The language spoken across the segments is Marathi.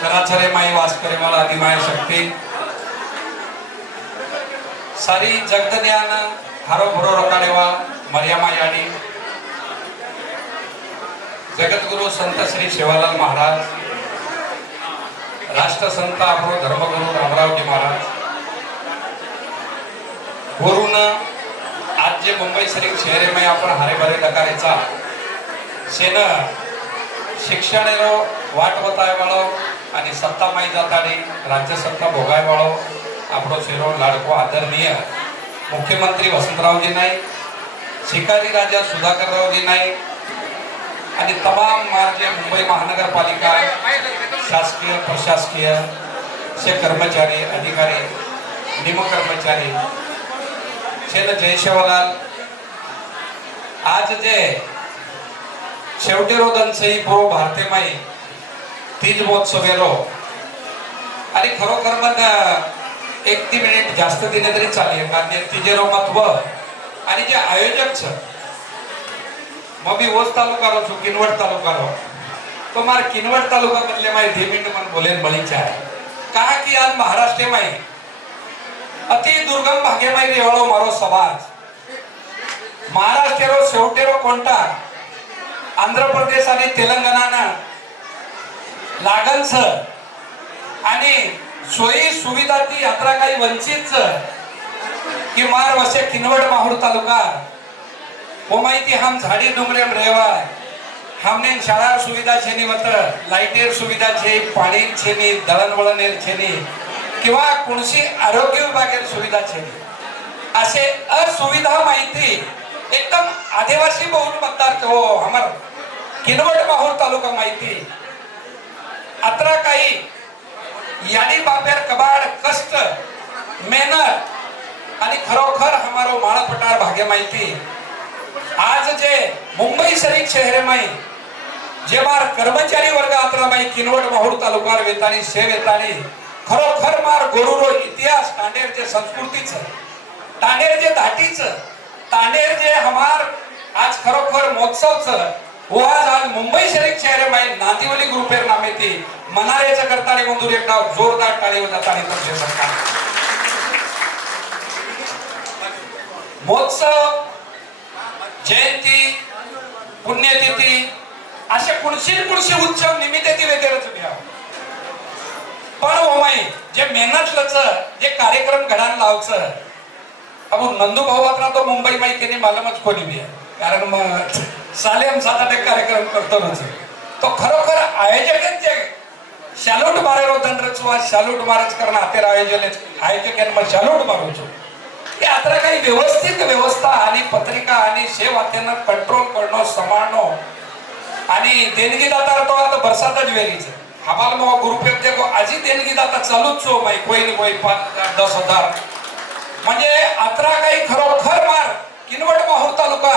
चराचरे माई वास करे मला अधिमाय शक्ती. सारी जगज्ञान हरो भरो रकाडेवा मर्यामा याडी जगद्गुरु संत श्री शेवालाल महाराज राष्ट्रसंत आपलो धर्मगुरु रामरावजी महाराज. गुरुन आज जे मुंबई शहरे शहरेमध्ये आपण हरेभरे डकारेचा शेन शिक्षण वाट वताय वाळो आणि सत्ता पाहिजे जात राज्यसत्ता राज्य सत्ता भोगाय बाळो आपण शिरो लाडको आदरणीय मुख्यमंत्री वसंतरावजी नाईक शिकारी राजा सुधाकररावजी नाईक आणि तमाम मार्गे मुंबई महानगरपालिका शासकीय प्रशासकीय शे कर्मचारी अधिकारी निम कर्मचारी शे जयशेवालाल आज जे शेवटी रोदन सही पूर्व भारतीमाई तीज तीजमहोत्सवेरो आणि खरोखर मग एक ती मिनिट जास्त दिले तरी चालेल कारण तिजेरो महत्त्व आणि जे आयोजक छ मग मी ओस तालुका रो किनवट तालुका रो. तो मार किनवट तालुका मधले माई मिनिट मन बोलेन बळीच्या आहे. का की आज महाराष्ट्र माही अति दुर्गम भागे माही रेवळो मारो समाज. महाराष्ट्र रो शेवटेरो कोणता? आंध्र प्रदेश आणि तेलंगणा ना लागन आणि सोयी सुविधा ती यात्रा काही वंचित कि मार वसे किनवट माहूर तालुका. वो माहिती हम झाडी डुंगरेम रेवाय हमने शाळा सुविधा छेनी मत लाईटेर सुविधा छे पाणी छेनी दळणवळणेर छेनी. किंवा कोणशी आरोग्य विभागेर सुविधा छेनी. असे असुविधा माहिती एकदम आदिवासी बहुल मतदार हो हमर किनवट माहूर तालुका माहिती. अत्र काही. यानी बापेर कबाड कष्ट मेहनत आणि खरोखर हमारो माळ पटार भाग्य माहिती आज जे मुंबई शरीफ शहरे माई जे मार कर्मचारी वर्ग आत्रा माई किनवट माहूर तालुकार वेतानी शेव वेतानी खरोखर मार गोरुरो इतिहास तांडेर जे संस्कृतीच तांडेर जे धाटीच तांडेर जे हमार आज खरोखर महोत्सवच हो, वो आज मुंबई शरीफ शहरे माई नांदिवली ग्रुपेर नामे ती करता आणि मंजूर एक नाव जोरदार टाळी जाताना तुमचे सरकार महोत्सव जयंती पुण्यतिथी असे कुणशील कुणशी उत्सव निमित्त ती वेगळंच घ्या पण हो, ओमाई जे मेहनतलंच जे कार्यक्रम घडान लावचं अबो नंदू भाऊ तो मुंबई माहिती मालमच कोणी बी कारण मग सालेम सात ते कार्यक्रम करतो ना तो खरोखर आयोजकच जे शालूट होता दंडरचवा शालूट मारच करणं हातेर आयोजन आयोजक मग शालूट मारूचो हे आता काही व्यवस्थित व्यवस्था आणि पत्रिका आणि शेव त्यांना कंट्रोल करणं सांभाळणं. आणि देणगी दाता तो आता बरसातच वेलीचं हमाल मग ग्रुप देखो आजी देणगी दाता चालूच छो हो माई कोई न कोई पाच दस हजार. म्हणजे आत्रा काही खरोखर मार किनवट माहूर तालुका.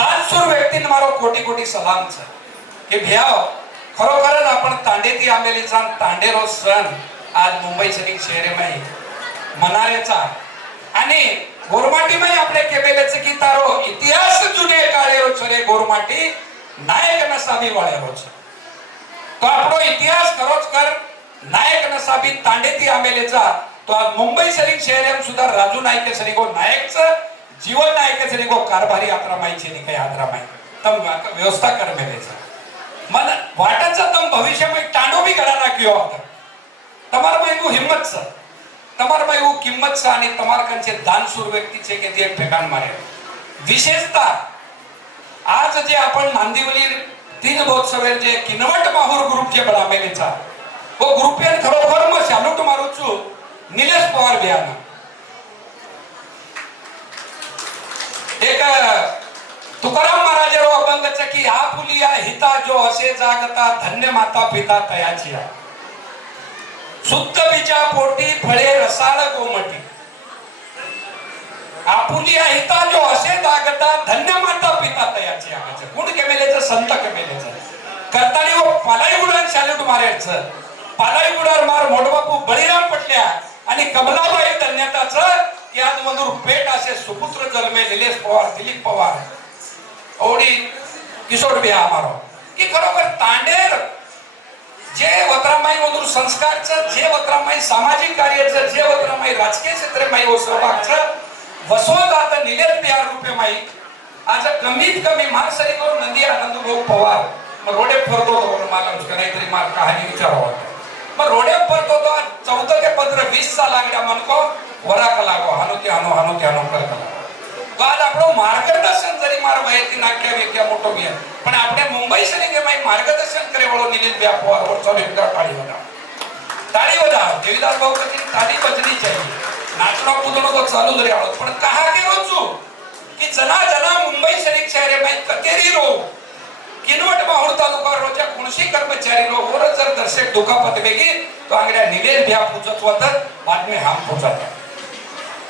दानसूर व्यक्तीन मारो कोटी कोटी सलाम छ हे भ्याव खरोखरच आपण तांडेती आंबेलीचा तांडेरो सण आज मुंबई शरीफ शहरेमाई मनारेचा. आणि गोरमाटी गोरमाटीमाई आपले केबेलेचे की तारो इतिहास जुने काळे रोचरे गोरमाटी नायक नसाबी वाळे रोच तो आपलो इतिहास खरोच कर नायक नसाबी तांडेती आंबेलेचा तो आज मुंबई शरीफ शहरेम सुद्धा राजू नायके सरी गो नायकच जीवन नायकच नहीं गो कारभारी यात्रा माहिती छे नहीं यात्रा माई. तम व्यवस्था कर मेले मन वाटच तम भविष्य में टांडो भी घडा ना किंवा आता. तमार માં એવું सर तमार તમાર માં એવું કિંમત છે અને તમાર કન છે દાનશૂર વ્યક્તિ છે કે विशेषतः आज जे आपण नांदिवली तीन महोत्सव जे किनवट माहूर ग्रुप जे बनावेलेचा वो ग्रुप खरोखर मग सॅल्यूट मारूचू निलेश पवार बियाना एक तुकाराम महाराज अभंग की हा पुलिया हिता जो असे जागता धन्य माता पिता तयाची शुद्ध बीजा पोटी फळे रसाळ गोमटी. आपुलिया हिता जो असे जागता धन्य माता पिता तयाची आगाचे कुण केमेलेचं? संत केमेलेचं. करतानी व पालाई उडान शाल्यूट मारायचं पालाई उडार मार मोठबापू बळीराम पटल्या आणि कमलाबाई बहादूर मधुर पेट असे सुपुत्र जन्मे निलेश पवार दिलीप पवार. ओढी किशोर बिहा मारो की खरोखर तांडेर जे वत्रामाई मधून संस्कारचं जे वत्रामाई सामाजिक कार्याचं जे वत्रामाई राजकीय क्षेत्र माई व सहभागचं वसवत आता निलेश बिहार रुपये माई आज कमीत कमी महासरी करून नंदी आनंद भाऊ पवार. मग रोडे फरतो तो मला काहीतरी मला कहाणी विचारावं मग रोडे फरतो तो चौदा ते पंधरा वीस चा लागड्या म्हणको वराक लागो हानो ते हानो हानो ते हानो करता તો આજ આપણું માર્ગદર્શન જરી માર વયથી નાખ્યા વેક્યા મોટો વ્યા પણ આપણે મુંબઈ શરીકે માં માર્ગદર્શન કરે વાળો નિલેશ વ્યાપવાર વર્ષો એકદા તાળી વગાવ તાળી વગાવ દેવીદાસ બાબુ કદી તાળી બજની चाहिए નાચનો કૂદનો તો ચાલુ જ રહ્યો પણ કહા કેવો છું की जना जना मुंबई शरीक शहरे में कतेरी रो किनवट माहूर तालुका रोच्या कोणशी कर्मचारी रो वर जर दर्शक दुखापत वेगी तो आंगड्या निलेश भ्या पूजत होत बातमी हाम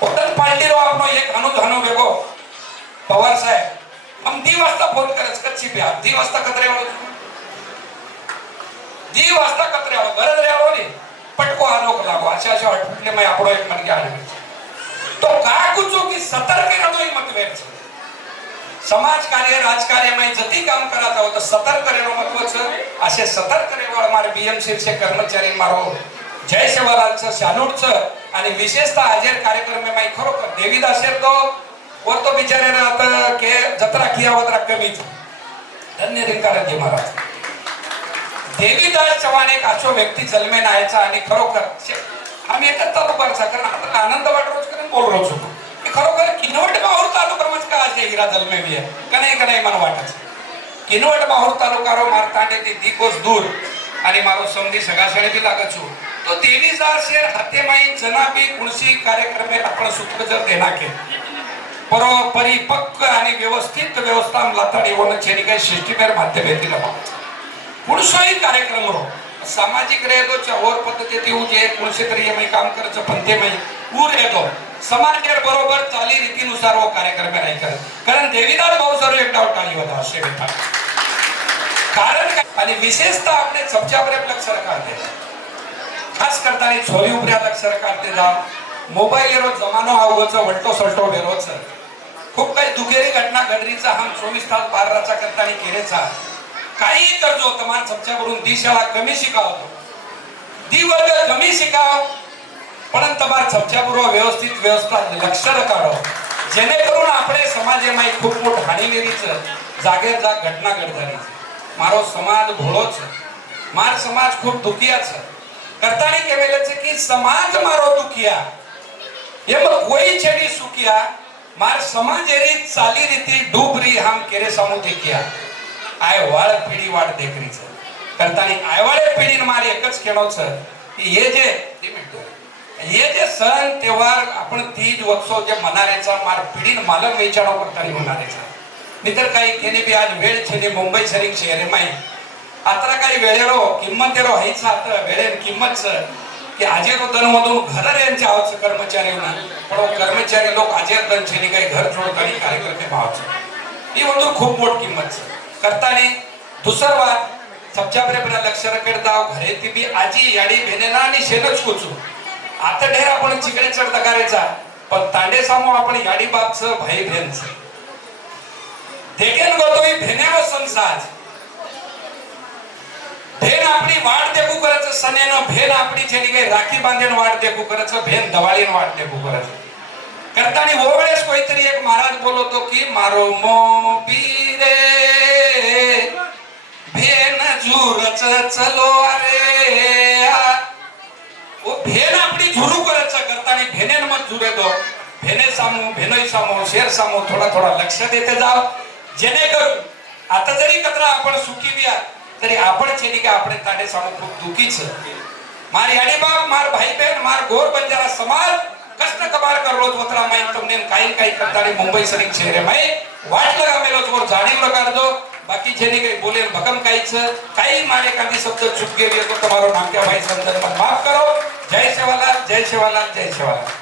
પોતાને પાર્ટીનો આપનો એક અનુધાનો ભેગો પવાર સાહેબ આમ દી વાસ્તા ફોન કરે છે કચ્છી પ્યાર દી વાસ્તા કતરે વાળો દી વાસ્તા કતરે વાળો ગરજ રહેવાનો ને પટકો આ લોક લાગો આશા આશા અટલે મેં આપણો એક મન કે આને તો કાકુચો કે સતર કે રડો એક મતભેદ છે સમાજ કાર્ય રાજકાર્યમાં જતી કામ કરાતા હોય તો સતર કરેલો મતલબ છે આશે સતર કરેલો અમારે બીએમસી છે કર્મચારી મારો જય સેવાલાલ છે સાલુટ છે અને વિશેષતા હાજર કાર્યક્રમમાં ખરોખર દેવીદાસ છે તો वर तो बिचारे आता के जत्रा किया वत्रा कमी धन्य रिंकारजी महाराज देवीदास चव्हाण एक अशो व्यक्ती जन्मेन यायचा आणि खरोखर शे- आम्ही एकच तालुक्याचा कारण आता आनंद वाटरोज करून बोल रोज होतो की खरोखर किनवट माहूर तालुका मज का असे हिरा जन्मे बी आहे का नाही का नाही मला वाटच किनवट माहूर तालुका रो मारतांडे ती दिकोस दूर आणि मारो समधी सगळा बी लागत છું तेवीस हजार शेर कुणसी कार्यक्रमे आपण सूत्र जर बरोबर परिपक्व आणि व्यवस्थित व्यवस्था लाताडी होणं काही माध्यम येतील कार्यक्रम रो सामाजिक कुणसे तरी काम ऊर येतो समाज बरोबर चाली रीतीनुसार हो वो कार्यक्रम नाही करत. कारण देवीदास भाऊ सर एक होता असे कारण आणि विशेषतः आपले चमच्यावर लक्ष रखा खास કરતા એ છોરી ઉપર્યા સરકાર તે જાવ મોબાઈલ એરો જમાનો આવગો છે વલટો સલટો વેરો છે ખૂબ કઈ દુખેરી ઘટના हम છે तास ચોવીસ તાસ બાર રાચા काही तर जो तमान सबच्याकडून दिशाला कमी शिकावतो दी वर्ग कमी शिकाव. पण तमार सबच्यापूर्व व्यवस्थित व्यवस्था लक्ष काढो. जेणेकरून आपले समाजेमाई खूप मोठ हानीवेरीच जागेर जाग घटना घड मारो समाज भोळोच. मार समाज खूप दुखियाच. કરતાની કહેવેલે છે કે સમાજ મારો દુખિયા એમાં કોઈ છે ની સુખિયા માર સમાજ એરી ચાલી રીતી ડૂબરી હામ કેરે સામુ દેખ્યા આય વાળ પીડી વાળ દેખરી છે કરતાની આયવાળે પીડીને મારે એક જ કહેણો છે કે એ જે બે મિનિટ हे जे सण तेव्हार आपण तीज उत्सव जे मनारेचा मार पिढीन मालक वेचाणो करताना मनारेचा नितर काही केने बी आज वेळ छेने मुंबई शरीक शहरे माई अत्र काही वेळेरो किंमत येरो हेच ಹೈಸಾತ ವೇಳೆ किंमत सर. की आजेरो दनमधून घर यांचे आवश्यक कर्मचारी होणार. पण कर्मचारी लोक आजेर दन छेने काही घर जोडतानी कार्यकर्ते भावच. ही बंधू खूप मोठ किंमत सर. करताने दुसर बात सबच्या बरे बरे लक्ष रखर घरे ती बी आजी याडी भेनेना आणि शेनच कोचू. आता ढेर आपण चिकडे चढता करायचा पण तांडे सामो आपण याडी बापच भाई भेनचं देखेन गोतोई भेण्यावर संसार. भेन्याव संसाज भेन आपली वाट देखू करायचं सनेनं भेन आपली छेनी काही राखी बांधेन वाट देखू करायचं भेन दवाळीन वाट देखू करायचं करतानी वो वेळेस कोणीतरी एक महाराज बोलवतो की मारो मो रे भेन झुरच चलो अरे आ. ओ भेन आपली झुरू करायचं करतानी भेनेन मग झुरे दो भेने सामू भेनोय सामू शेर सामू थोडा थोडा लक्ष देते जाव जेणेकरून आता जरी कचरा आपण सुखी बिया તરી આપણે છે કે આપણે તારે સામે ખૂબ દુખી છે મારી અડી બાપ માર ભાઈ બહેન માર ગોર બંજારા સમાજ કષ્ટ કબાર કરલો જ વતરા માઈ તમને એમ કાઈ કાઈ કરતાડી મુંબઈ સરીક છે રે ભાઈ વાટ લગામેલો જોર જાણી લગાડજો બાકી જેને કઈ બોલે ભકમ કાઈ છે કાઈ મારે કાંધી શબ્દ ચૂક ગયો તો તમારો નામ કે ભાઈ સંદર્ભમાં માફ કરો જય સેવાલાલ જય સેવાલાલ જય સેવાલાલ